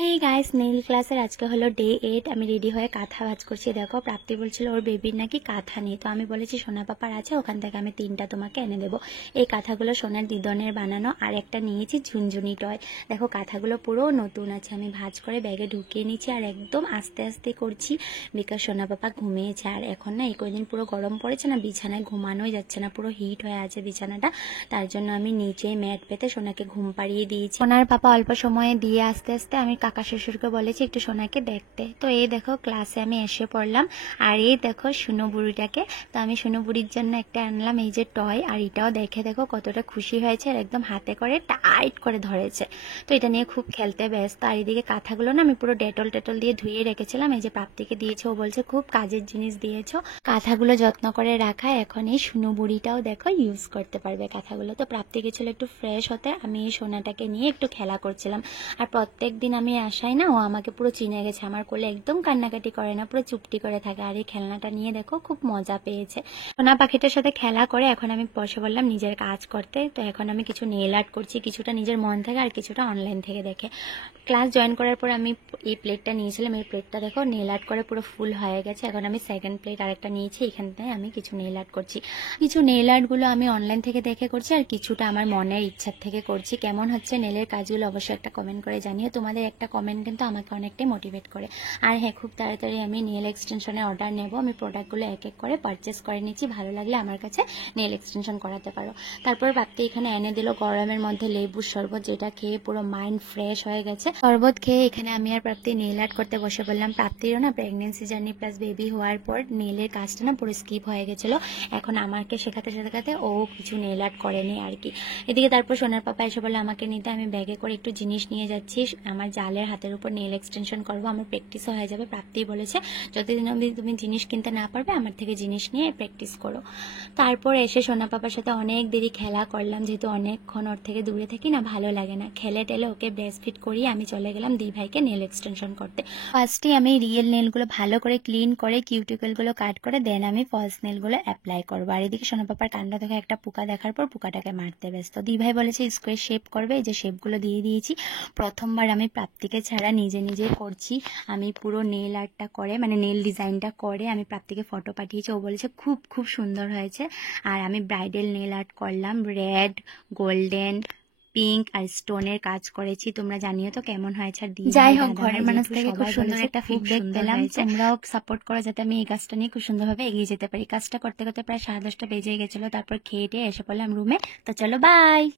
Hey guys, nail ক্লাসের আজকে হলো ডে 8। আমি রেডি হয়ে কাঁথা ভাঁজ করছি। দেখো, প্রাপ্তি বলছিল ওর বেবির নাকি কাঁথা নেই, তো আমি বলেছি সোনা পাপার আছে, ওখান থেকে আমি 3টা তোমাকে এনে দেবো। এই কাঁথাগুলো সোনার দিদনের বানানো, আর একটা নিয়েছি ঝুনঝুনি টয়। দেখো, কাঁথাগুলো পুরো নতুন আছে। আমি ভাঁজ করে ব্যাগে ঢুকিয়ে নিচ্ছি আর একদম আস্তে আস্তে করছি, বিকজ সোনা পাপা ঘুমিয়েছে। আর এখন না এই কদিন পুরো গরম পড়েছে না, বিছানায় ঘুমানোই যাচ্ছে না, পুরো হিট হয়ে আছে বিছানাটা। তার জন্য আমি নিচে ম্যাট পেতে সোনাকে ঘুম পাড়িয়ে দিয়েছি। সোনার পাপা অল্প সময়ে দিয়ে আস্তে আস্তে আমি কাকা শ্বশুরকে বলেছি একটু সোনাকে দেখতে। তো এই দেখো, ক্লাসে আমি এসে পড়লাম, আর এই দেখো শুনো বুড়িটাকে। তো আমি শুনো বুড়ির জন্য একটা আনলাম, এই যে টয়। আর এটাও দেখে দেখো কতটা খুশি হয়েছে, আর একদম হাতে করে টাইট করে ধরেছে। তো এটা নিয়ে খুব খেলতে ব্যস্ত। আর এদিকে কাঁথাগুলো না আমি পুরো ডেটল টেটল দিয়ে ধুয়ে রেখেছিলাম, এই যে প্রাপ্তিকে দিয়েছে, ও বলছে খুব কাজের জিনিস দিয়েছো। কাঁথাগুলো যত্ন করে রাখা, এখন এই শুনো বুড়িটাও দেখো ইউজ করতে পারবে কাঁথাগুলো। তো প্রাপ্তি গেছিল একটু ফ্রেশ হতে, আমি এই সোনাটাকে নিয়ে একটু খেলা করছিলাম। আর প্রত্যেক দিন আমি আসাই না, ও আমাকে পুরো চিনে গেছে, আমার কোলে একদম কান্নাকাটি করে না, পুরো চুপটি করে থাকে। আর এই খেলনাটা নিয়ে দেখো খুব মজা পেয়েছে। সোনা পাখিটার সাথে খেলা করে এখন আমি বসে বললাম নিজের কাজ করতে। তো এখন আমি কিছু নেল আর্ট করছি, কিছুটা নিজের মন থেকে আর কিছুটা অনলাইন থেকে দেখে। ক্লাস জয়েন করার পর আমি এই প্লেটটা নিয়েছিলাম, এই প্লেটটা দেখো নেল আর্ট করে পুরো ফুল হয়ে গেছে। এখন আমি সেকেন্ড প্লেট আরেকটা নিয়েছি, এখান থেকে আমি কিছু নেল আর্ট করছি। কিছু নেল আর্টগুলো আমি অনলাইন থেকে দেখে করছি, আর কিছুটা আমার মনের ইচ্ছার থেকে করছি। কেমন হচ্ছে নেলের কাজগুলো অবশ্যই একটা কমেন্ট করে জানিও। তোমাদের একটা কমেন্ট কিন্তু আমাকে অনেকটাই মোটিভেট করে। আর হ্যাঁ, খুব তাড়াতাড়ি আমি নেল এক্সটেনশনের অর্ডার নেব। আমি প্রোডাক্টগুলো এক এক করে পারচেস করে নিচ্ছি, ভালো লাগলে আমার কাছে নেল এক্সটেনশন করাতে পারো। তারপর প্রাপ্তি এখানে এনে দিল গরমের মধ্যে লেবুর শরবত, যেটা খেয়ে পুরো মাইন্ড ফ্রেশ হয়ে গেছে। শরবত খেয়ে এখানে আমি আর প্রাপ্তি নেল আর্ট করতে বসে পড়লাম। প্রাপ্তিরও না প্রেগনেন্সি জার্নি প্লাস বেবি হওয়ার পর নেলের কাজটা না পুরো স্কিপ হয়ে গেছিলো। এখন আমাকে শেখাতে শেখাতে ও কিছু নেল আর্ট করেনি আর কি। এদিকে তারপর সোনার পাপা এসে বলে আমাকে নিতে, আমি ব্যাগে করে একটু জিনিস নিয়ে যাচ্ছি। আমার জালের হাতের উপর নেল এক্সটেনশন করবো, আমার প্র্যাকটিসও হয়ে যাবে। প্রাপ্তি বলেছে যতদিন অবধি তুমি জিনিস কিনতে না পারবে, আমার থেকে জিনিস নিয়ে প্র্যাকটিস করো। তারপর এসে সোনা পাপার সাথে অনেক দেরি খেলা করলাম, যেহেতু অনেকক্ষণ ওর থেকে দূরে থাকি না, ভালো লাগে না। খেলে টেলে ওকে ব্রেস্ট ফিট করিয়ে আমি চলে গেলাম দি ভাইকে নেল এক্সটেনশন করতে। ফার্স্টে আমি রিয়েল নেলগুলো ভালো করে ক্লিন করে কিউটিকলগুলো কাট করে দেন আমি ফলস নেলগুলো অ্যাপ্লাই করবো। আর এদিকে সোনা পাপার কান্ড থেকে একটা পোকা দেখার পর পোকাটাকে মারতে ব্যস্ত। দি ভাই বলেছে স্কোয়ার শেপ করবে, এই যে শেপগুলো দিয়ে দিয়েছি। প্রথমবার আমি প্রাপ্তিকে ছাড়া নিজে নিজে করছি। আমি পুরো নেল আর্টটা করে, মানে নেল ডিজাইনটা করে আমি প্রাপ্তিকে ফটো পাঠিয়েছি, ও বলেছে খুব খুব সুন্দর হয়েছে। আর আমি ব্রাইডাল নেল আর্ট করলাম, রেড, গোল্ডেন, পিঙ্ক আর স্টোনের কাজ করেছি। তোমরা জানিও তো কেমন হয়েছে। আর যাই হোক, ঘরের মানুষ থেকে খুব সুন্দর একটা ফিডব্যাক পেলাম। তোমরাও সাপোর্ট করো যাতে আমি এই কাজটা নিয়ে খুব সুন্দরভাবে এগিয়ে যেতে পারি। কাজটা করতে করতে প্রায় 10:30 বেজে গেছিলো। তারপর খেয়ে টেয়ে এসে পড়লাম রুমে। তো চলো, বাই।